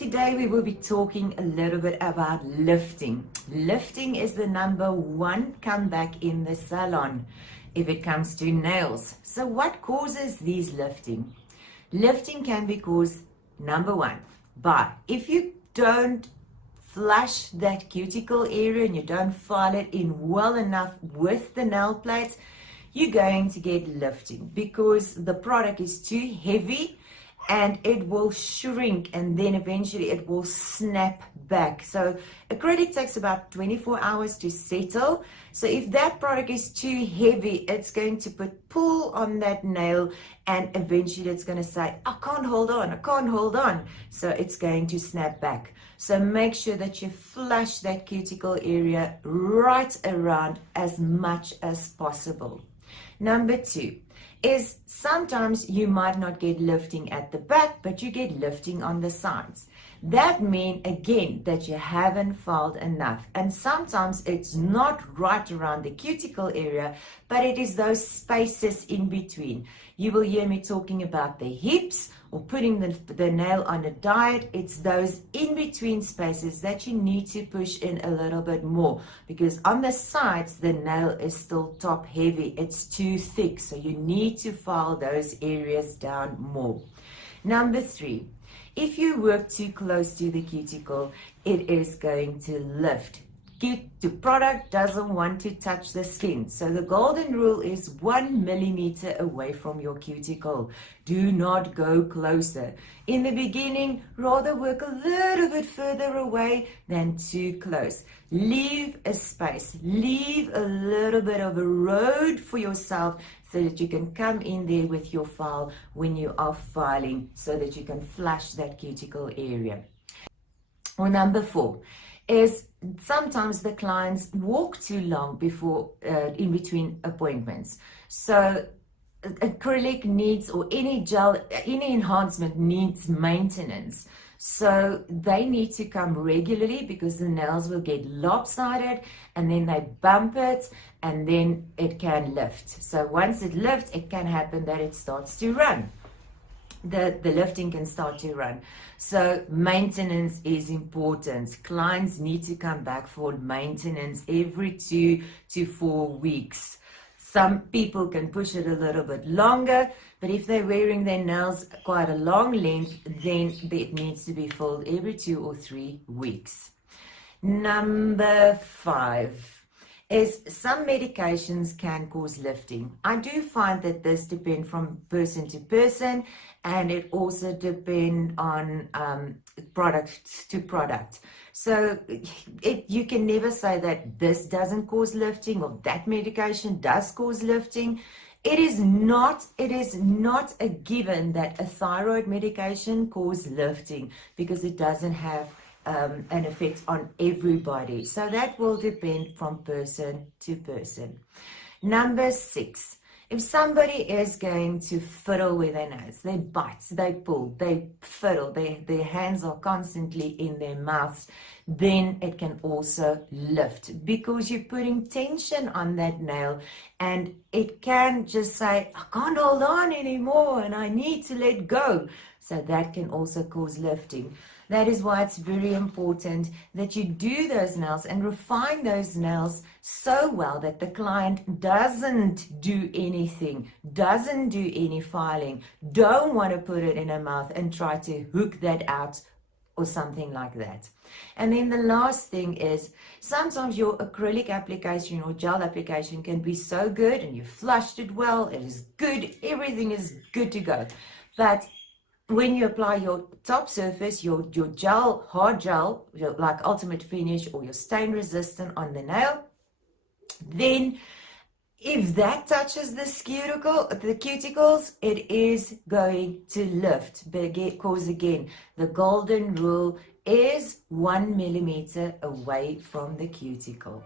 Today we will be talking a little bit about lifting. Lifting is the number one comeback in the salon if it comes to nails. So what causes these lifting? Lifting can be caused, number one, by if you don't flush that cuticle area and you don't file it in well enough with the nail plates, you're going to get lifting because the product is too heavy and it will shrink and then eventually it will snap back. So acrylic takes about 24 hours to settle. So if that product is too heavy, it's going to put pull on that nail and eventually it's going to say, I can't hold on, I can't hold on. So it's going to snap back. So make sure that you flush that cuticle area right around as much as possible. Number two is sometimes you might not get lifting at the back, but you get lifting on the sides. That means, again, that you haven't filed enough. And sometimes it's not right around the cuticle area, but it is those spaces in between. You will hear me talking about the hips or putting the nail on a diet. It's those in-between spaces that you need to push in a little bit more because on the sides, the nail is still top heavy. It's too thick, so you need to file those areas down more. Number three, if you work too close to the cuticle, it is going to lift. The product doesn't want to touch the skin. So the golden rule is 1 millimeter away from your cuticle. Do not go closer. In the beginning, rather work a little bit further away than too close. Leave a space. Leave a little bit of a road for yourself so that you can come in there with your file when you are filing so that you can flush that cuticle area. Or number four is sometimes the clients walk too long before in between appointments. So acrylic needs, or any gel, any enhancement needs maintenance. So they need to come regularly because the nails will get lopsided and then they bump it and then it can lift. So once it lifts, it can happen that it starts to run. The lifting can start to run. So maintenance is important. Clients need to come back for maintenance every 2 to 4 weeks. Some people can push it a little bit longer, but if they're wearing their nails quite a long length, then it needs to be filled every 2 or 3 weeks. Number five is some medications can cause lifting. I do find that this depends from person to person, and it also depends on product to product. So you can never say that this doesn't cause lifting or that medication does cause lifting. It is not a given that a thyroid medication causes lifting because it doesn't have an effect on everybody. So that will depend from person to person. Number six, if somebody is going to fiddle with their nails, they bite, they pull, they fiddle, their hands are constantly in their mouths, then it can also lift because you're putting tension on that nail and it can just say, I can't hold on anymore and I need to let go. So that can also cause lifting. That is why it's very important that you do those nails and refine those nails so well that the client doesn't do anything, doesn't do any filing, don't want to put it in her mouth and try to hook that out or something like that. And then the last thing is sometimes your acrylic application or gel application can be so good and you flushed it well, it is good, everything is good to go. But when you apply your top surface, your gel, hard gel, like Ultimate Finish or your stain resistant on the nail, then if that touches the cuticles, it is going to lift. Because again, the golden rule is 1 millimeter away from the cuticle.